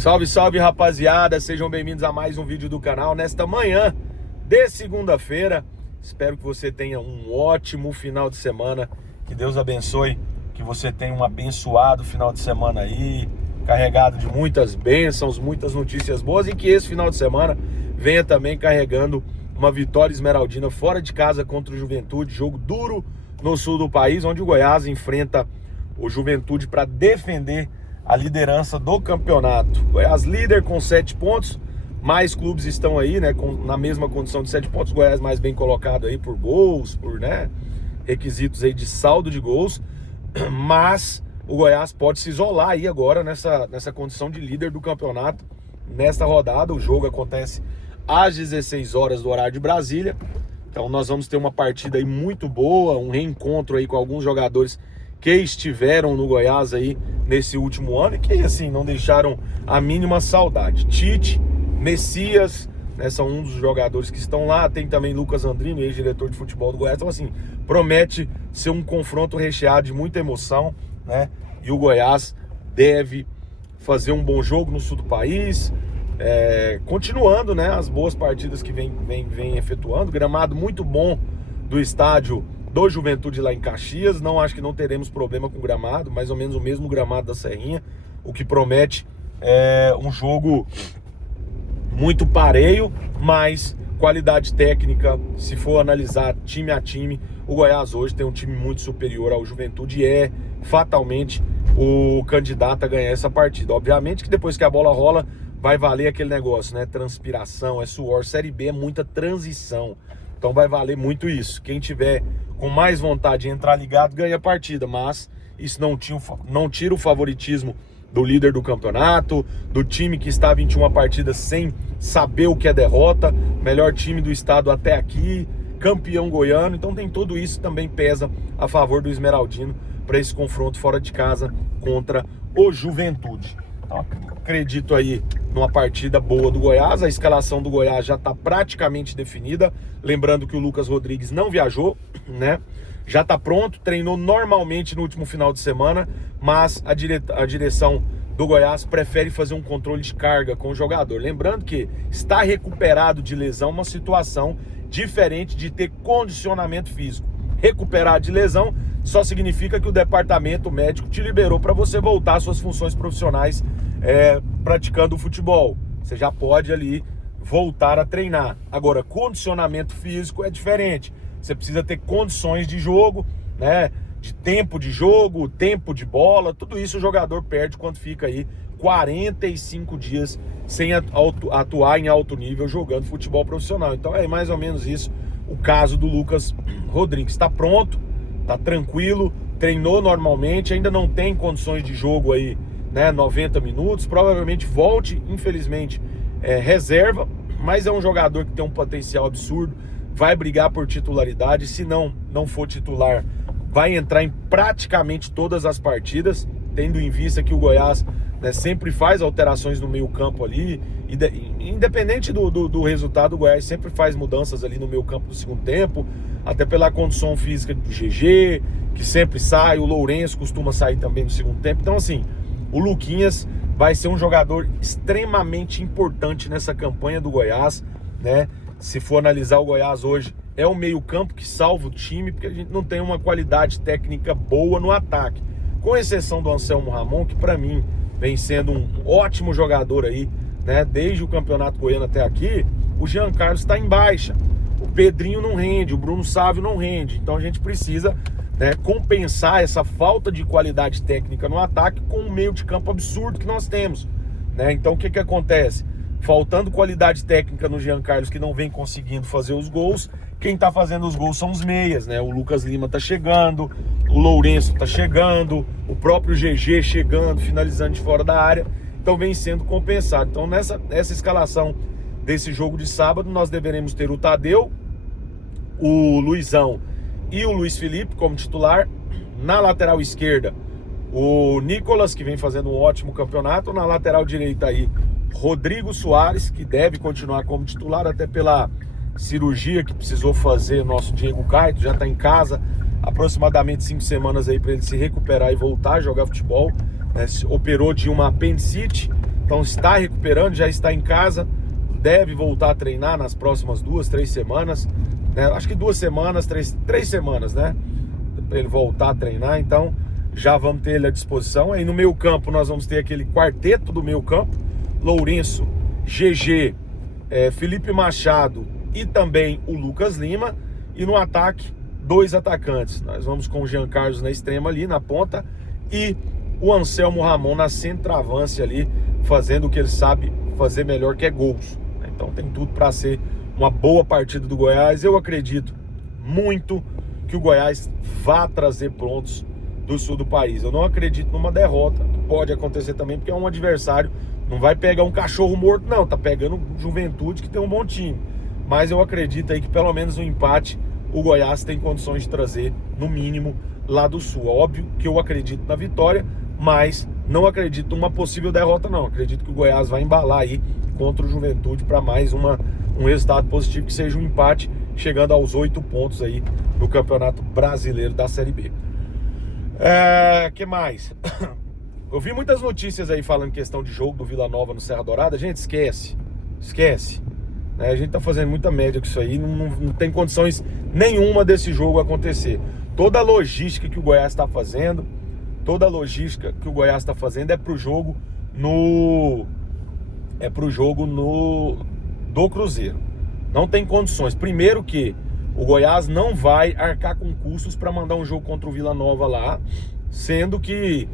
Salve, salve, rapaziada, sejam bem-vindos a mais um vídeo do canal nesta manhã de segunda-feira. Espero que você tenha um ótimo final de semana, que Deus abençoe, que você tenha um abençoado final de semana aí, carregado de muitas bênçãos, muitas notícias boas, e que esse final de semana venha também carregando uma vitória esmeraldina fora de casa contra o Juventude, jogo duro no sul do país, onde o Goiás enfrenta o Juventude para defender a liderança do campeonato. Goiás líder com 7 pontos, mais clubes estão aí, né, na mesma condição de 7 pontos. Goiás mais bem colocado aí por gols, por, né, requisitos aí de saldo de gols, mas o Goiás pode se isolar aí agora nessa condição de líder do campeonato. Nesta rodada, o jogo acontece às 16 horas do horário de Brasília, então nós vamos ter uma partida aí muito boa, um reencontro aí com alguns jogadores que estiveram no Goiás aí nesse último ano e que, assim, não deixaram a mínima saudade. Tite, Messias, né, são um dos jogadores que estão lá. Tem também Lucas Andrino, ex-diretor de futebol do Goiás. Então, assim, promete ser um confronto recheado de muita emoção, né? E o Goiás deve fazer um bom jogo no sul do país, continuando, né, as boas partidas que vem efetuando. Gramado muito bom do estádio do Juventude lá em Caxias. Não acho que não teremos problema com o gramado, mais ou menos o mesmo gramado da Serrinha, o que promete um jogo muito pareio, mas qualidade técnica, se for analisar time a time, o Goiás hoje tem um time muito superior ao Juventude e é fatalmente o candidato a ganhar essa partida. Obviamente que depois que a bola rola, vai valer aquele negócio, né? Transpiração, é suor. Série B é muita transição, então vai valer muito isso. Quem tiver com mais vontade de entrar ligado ganha a partida, mas isso não tira o favoritismo do líder do campeonato, do time que está 21 partidas sem saber o que é derrota, melhor time do estado até aqui, campeão goiano. Então tem tudo isso, também pesa a favor do Esmeraldino para esse confronto fora de casa contra o Juventude. Então, acredito aí numa partida boa do Goiás. A escalação do Goiás já está praticamente definida. Lembrando que o Lucas Rodrigues não viajou, né? Já está pronto, treinou normalmente no último final de semana, mas a direção do Goiás prefere fazer um controle de carga com o jogador. Lembrando que estar recuperado de lesão é uma situação diferente de ter condicionamento físico. Recuperar de lesão só significa que o departamento médico te liberou para você voltar às suas funções profissionais praticando o futebol. Você já pode ali voltar a treinar. Agora, condicionamento físico é diferente. Você precisa ter condições de jogo, né? De tempo de jogo, tempo de bola, tudo isso o jogador perde quando fica aí 45 dias sem atuar em alto nível jogando futebol profissional. Então é mais ou menos isso o caso do Lucas Rodrigues. Está pronto, está tranquilo, treinou normalmente, ainda não tem condições de jogo aí, né, 90 minutos, provavelmente volte, infelizmente, reserva, mas é um jogador que tem um potencial absurdo, vai brigar por titularidade. Se não for titular, vai entrar em praticamente todas as partidas, tendo em vista que o Goiás, né, sempre faz alterações no meio campo ali, independente do resultado, o Goiás sempre faz mudanças ali no meio campo do segundo tempo, até pela condição física do GG, que sempre sai, o Lourenço costuma sair também no segundo tempo. Então, assim, o Luquinhas vai ser um jogador extremamente importante nessa campanha do Goiás, né? Se for analisar o Goiás hoje, é o meio-campo que salva o time, porque a gente não tem uma qualidade técnica boa no ataque. Com exceção do Anselmo Ramon, que para mim vem sendo um ótimo jogador aí, né? Desde o Campeonato Goiano até aqui, o Jean Carlos está em baixa. O Pedrinho não rende, o Bruno Sávio não rende. Então a gente precisa, né, compensar essa falta de qualidade técnica no ataque com um meio de campo absurdo que nós temos, né? Então o que acontece? Faltando qualidade técnica no Jean Carlos, que não vem conseguindo fazer os gols, quem tá fazendo os gols são os meias, né? O Lucas Lima tá chegando, o Lourenço tá chegando, o próprio GG chegando, finalizando de fora da área. Então vem sendo compensado. Então nessa escalação desse jogo de sábado, nós deveremos ter o Tadeu, o Luizão e o Luiz Felipe como titular. Na lateral esquerda, o Nicolas, que vem fazendo um ótimo campeonato. Na lateral direita aí, Rodrigo Soares, que deve continuar como titular, até pela cirurgia que precisou fazer. Nosso Diego Caetano já está em casa, aproximadamente 5 semanas aí para ele se recuperar e voltar a jogar futebol, né? Operou de uma apendicite, Então está recuperando, já está em casa, deve voltar a treinar nas próximas 2, 3 semanas, né? Acho que 2 semanas, 3 semanas, né? Para ele voltar a treinar, então já vamos ter ele à disposição. Aí no meio campo nós vamos ter aquele quarteto do meio campo: Lourenço, GG, Felipe Machado e também o Lucas Lima. E no ataque, 2 atacantes. Nós vamos com o Jean Carlos na extrema ali, na ponta, e o Anselmo Ramon na centroavância ali, fazendo o que ele sabe fazer melhor, que é gols. Então tem tudo para ser uma boa partida do Goiás. Eu acredito muito que o Goiás vá trazer pontos do sul do país. Eu não acredito numa derrota, que pode acontecer também, porque é um adversário, não vai pegar um cachorro morto não, tá pegando Juventude, que tem um bom time. Mas eu acredito aí que pelo menos um empate o Goiás tem condições de trazer, no mínimo, lá do sul. Óbvio que eu acredito na vitória, mas não acredito numa possível derrota não. Acredito que o Goiás vai embalar aí contra o Juventude para mais um resultado positivo, que seja um empate, chegando aos 8 pontos aí no Campeonato Brasileiro da Série B. Que mais? Eu vi muitas notícias aí falando questão de jogo do Vila Nova no Serra Dourada. Gente, esquece. A gente tá fazendo muita média com isso aí, não tem condições nenhuma desse jogo acontecer. Toda a logística que o Goiás está fazendo, é pro jogo do Cruzeiro. Não tem condições. Primeiro que o Goiás não vai arcar com custos para mandar um jogo contra o Vila Nova lá, sendo que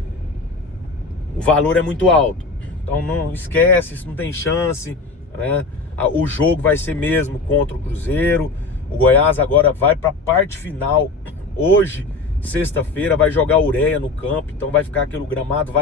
o valor é muito alto. Então não esquece, isso não tem chance, né? O jogo vai ser mesmo contra o Cruzeiro. O Goiás agora vai para a parte final. Hoje, sexta-feira, vai jogar ureia no campo. Então vai ficar aquele gramado,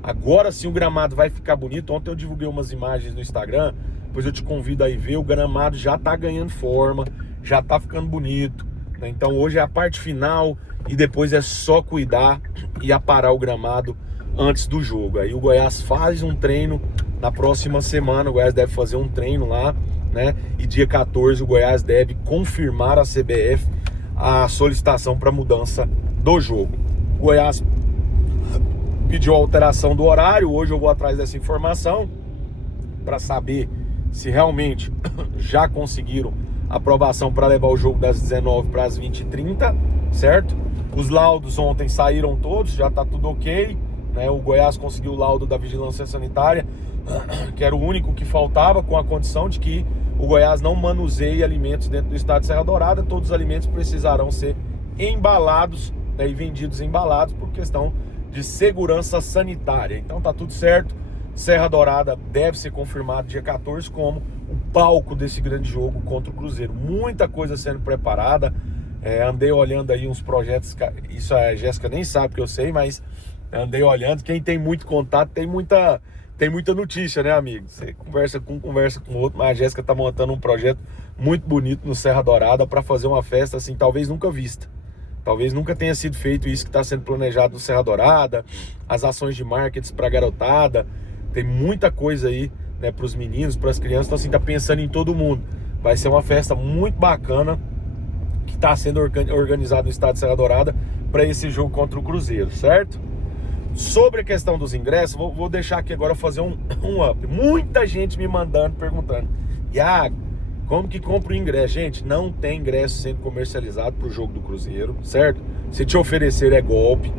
agora sim o gramado vai ficar bonito. Ontem eu divulguei umas imagens no Instagram, depois eu te convido aí ver. O gramado já tá ganhando forma, já tá ficando bonito, né? Então hoje é a parte final e depois é só cuidar e aparar o gramado antes do jogo. Aí o Goiás faz um treino na próxima semana. O Goiás deve fazer um treino lá, né? E dia 14 o Goiás deve confirmar a CBF a solicitação para mudança do jogo. O Goiás pediu a alteração do horário. Hoje eu vou atrás dessa informação para saber se realmente já conseguiram aprovação para levar o jogo das 19 para as 20h30, certo? Os laudos ontem saíram todos, já tá tudo ok, né? O Goiás conseguiu o laudo da Vigilância Sanitária, que era o único que faltava, com a condição de que o Goiás não manuseie alimentos dentro do estado de Serra Dourada. Todos os alimentos precisarão ser embalados, né, e vendidos embalados por questão de segurança sanitária. Então tá tudo certo. Serra Dourada deve ser confirmado dia 14 como o palco desse grande jogo contra o Cruzeiro. Muita coisa sendo preparada. Andei olhando aí uns projetos, isso a Jéssica nem sabe que eu sei, mas andei olhando. Quem tem muito contato tem muita notícia, né, amigo? Você conversa com outro, mas a Jéssica tá montando um projeto muito bonito no Serra Dourada para fazer uma festa assim, talvez nunca vista. Talvez nunca tenha sido feito isso que está sendo planejado no Serra Dourada, as ações de marketing para garotada. Tem muita coisa aí, né, para os meninos, para as crianças. Então assim, tá pensando em todo mundo. Vai ser uma festa muito bacana que está sendo organizada no estado de Serra Dourada para esse jogo contra o Cruzeiro, certo? Sobre a questão dos ingressos, vou deixar aqui agora fazer um up. Muita gente me mandando, perguntando: Iago, como que compra o ingresso? Gente, não tem ingresso sendo comercializado para o jogo do Cruzeiro, certo? Se te oferecer é golpe.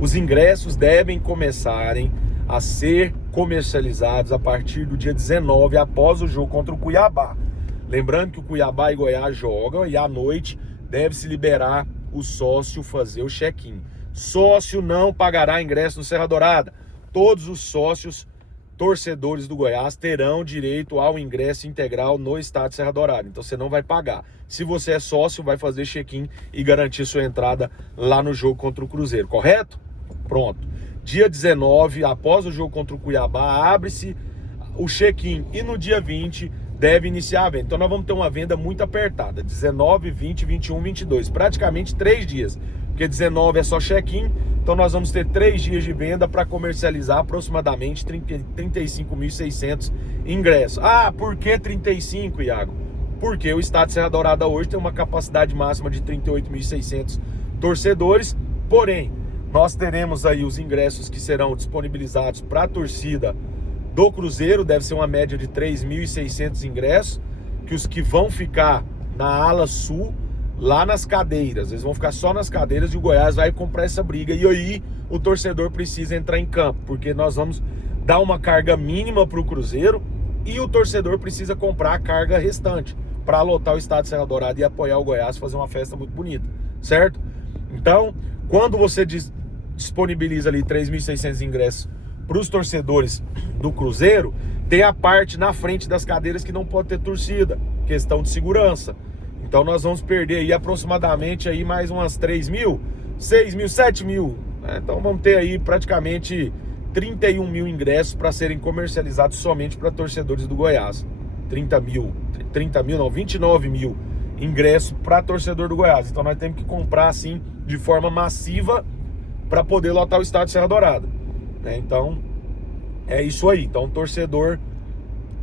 Os ingressos devem começarem a ser comercializados a partir do dia 19, após o jogo contra o Cuiabá. Lembrando que o Cuiabá e Goiás jogam e à noite deve-se liberar o sócio fazer o check-in. Sócio não pagará ingresso no Serra Dourada. Todos os sócios torcedores do Goiás terão direito ao ingresso integral no estado de Serra Dourada. Então você não vai pagar. Se você é sócio, vai fazer check-in e garantir sua entrada lá no jogo contra o Cruzeiro, correto? Pronto. Dia 19, após o jogo contra o Cuiabá, abre-se o check-in e no dia 20 deve iniciar a venda. Então nós vamos ter uma venda muito apertada, 19, 20, 21, 22, praticamente 3 dias, porque 19 é só check-in, então nós vamos ter 3 dias de venda para comercializar aproximadamente 35.600 ingressos. Ah, por que 35, Iago? Porque o estado de Serra Dourada hoje tem uma capacidade máxima de 38.600 torcedores, porém, nós teremos aí os ingressos que serão disponibilizados para a torcida do Cruzeiro deve ser uma média de 3.600 ingressos, que os que vão ficar na ala sul, lá nas cadeiras, eles vão ficar só nas cadeiras, e o Goiás vai comprar essa briga, e aí o torcedor precisa entrar em campo, porque nós vamos dar uma carga mínima para o Cruzeiro, e o torcedor precisa comprar a carga restante, para lotar o estádio Serra Dourada e apoiar o Goiás, fazer uma festa muito bonita, certo? Então, quando você disponibiliza ali 3.600 ingressos para os torcedores do Cruzeiro, tem a parte na frente das cadeiras que não pode ter torcida, questão de segurança. Então nós vamos perder aí aproximadamente aí mais umas 3.000, 6.000, 7.000, né? Então vamos ter aí praticamente 31.000 ingressos para serem comercializados somente para torcedores do Goiás. 29.000 ingressos para torcedor do Goiás. Então nós temos que comprar assim de forma massiva para poder lotar o estádio Serra Dourada, né? Então é isso aí. Então o torcedor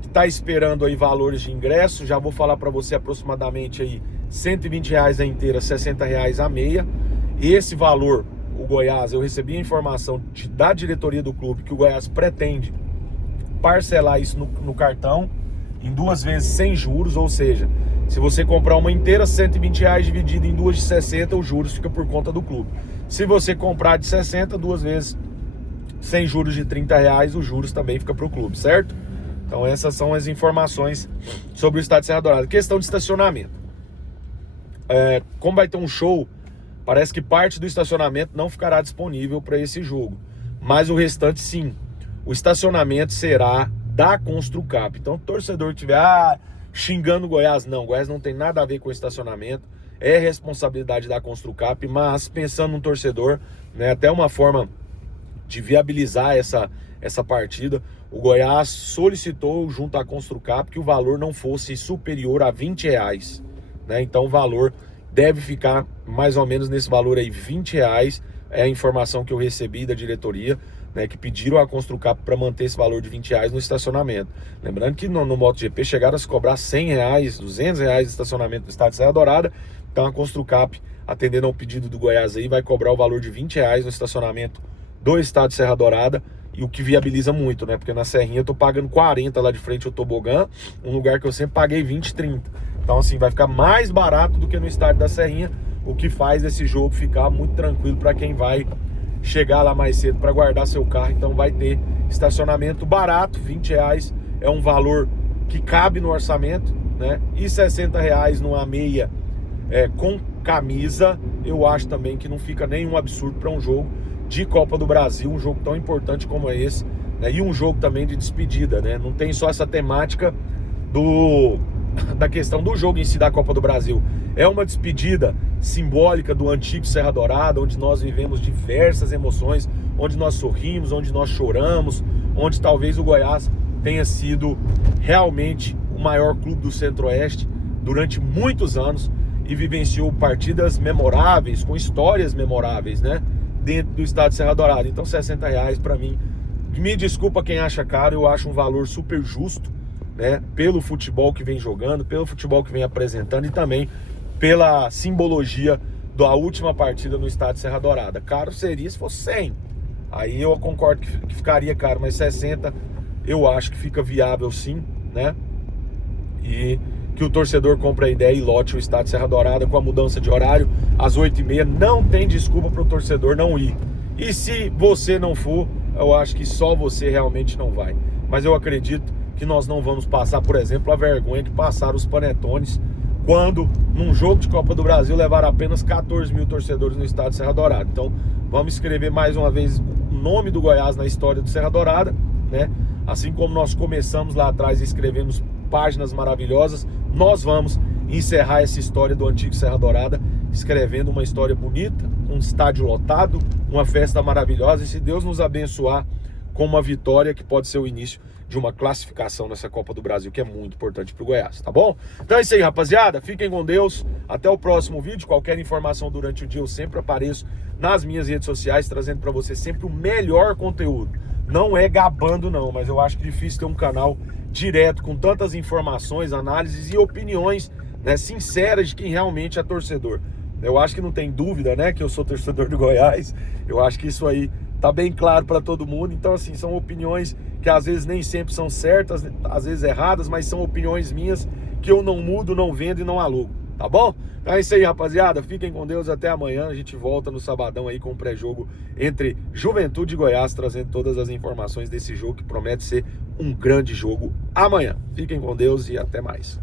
que está esperando aí valores de ingresso, já vou falar para você aproximadamente aí R$120 a inteira, R$60 a meia. Esse valor, o Goiás, eu recebi a informação da diretoria do clube que o Goiás pretende parcelar isso no cartão em 2 vezes sem juros, ou seja, se você comprar uma inteira, R$120 dividido em 2 de 60, os juros fica por conta do clube. Se você comprar de 60, 2 vezes sem juros de R$30, os juros também fica para o clube, certo? Então essas são as informações sobre o estádio Serra Dourada. Questão de estacionamento. Como vai ter um show, parece que parte do estacionamento não ficará disponível para esse jogo, mas o restante sim. O estacionamento será da Construcap. Então o torcedor que estiver xingando o Goiás, não, o Goiás não tem nada a ver com o estacionamento, é responsabilidade da Construcap, mas pensando no torcedor, né, até uma forma de viabilizar essa partida, o Goiás solicitou junto à Construcap que o valor não fosse superior a R$20, né? Então o valor deve ficar mais ou menos nesse valor aí, R$20, é a informação que eu recebi da diretoria, né, que pediram à Construcap para manter esse valor de R$20 no estacionamento. Lembrando que no MotoGP chegaram a se cobrar R$100, R$200 de estacionamento no estádio Serra Dourada, então a Construcap, atendendo ao pedido do Goiás aí, vai cobrar o valor de R$20 no estacionamento do estádio Serra Dourada, e o que viabiliza muito, né? Porque na Serrinha eu tô pagando 40 lá de frente ao tobogã, um lugar que eu sempre paguei 20, 30. Então assim, vai ficar mais barato do que no estádio da Serrinha, o que faz esse jogo ficar muito tranquilo para quem vai chegar lá mais cedo para guardar seu carro. Então vai ter estacionamento barato, R$20 é um valor que cabe no orçamento, né? E R$60 numa meia com camisa, eu acho também que não fica nenhum absurdo para um jogo de Copa do Brasil, um jogo tão importante como é esse, né? E um jogo também de despedida, né? Não tem só essa temática da questão do jogo em si da Copa do Brasil. É uma despedida simbólica do antigo Serra Dourada, onde nós vivemos diversas emoções, onde nós sorrimos, onde nós choramos, onde talvez o Goiás tenha sido realmente o maior clube do Centro-Oeste durante muitos anos e vivenciou partidas memoráveis, com histórias memoráveis, né? Dentro do estádio Serra Dourada. Então R$60 para mim, me desculpa quem acha caro, eu acho um valor super justo, né? Pelo futebol que vem jogando, pelo futebol que vem apresentando e também pela simbologia da última partida no estádio Serra Dourada. Caro seria se fosse 100, aí eu concordo que ficaria caro, mas 60 eu acho que fica viável sim, né? E que o torcedor compre a ideia e lote o estádio Serra Dourada com a mudança de horário às 8h30. Não tem desculpa para o torcedor não ir. E se você não for, eu acho que só você realmente não vai. Mas eu acredito que nós não vamos passar, por exemplo, a vergonha que passaram os Panetones quando, num jogo de Copa do Brasil, levaram apenas 14.000 torcedores no estádio Serra Dourada. Então, vamos escrever mais uma vez o nome do Goiás na história do Serra Dourada, né? Assim como nós começamos lá atrás e escrevemos páginas maravilhosas, nós vamos encerrar essa história do antigo Serra Dourada, escrevendo uma história bonita, um estádio lotado, uma festa maravilhosa, e se Deus nos abençoar com uma vitória que pode ser o início de uma classificação nessa Copa do Brasil, que é muito importante para o Goiás, tá bom? Então é isso aí, rapaziada, fiquem com Deus, até o próximo vídeo. Qualquer informação durante o dia eu sempre apareço nas minhas redes sociais, trazendo para você sempre o melhor conteúdo. Não é gabando não, mas eu acho que é difícil ter um canal direto com tantas informações, análises e opiniões, né, sinceras de quem realmente é torcedor. Eu acho que não tem dúvida, né, que eu sou torcedor do Goiás. Eu acho que isso aí tá bem claro para todo mundo. Então, assim, são opiniões que às vezes nem sempre são certas, às vezes erradas, mas são opiniões minhas que eu não mudo, não vendo e não alugo, tá bom? Então é isso aí, rapaziada. Fiquem com Deus, até amanhã. A gente volta no sabadão aí com o pré-jogo entre Juventude e Goiás, trazendo todas as informações desse jogo que promete ser um grande jogo amanhã. Fiquem com Deus e até mais.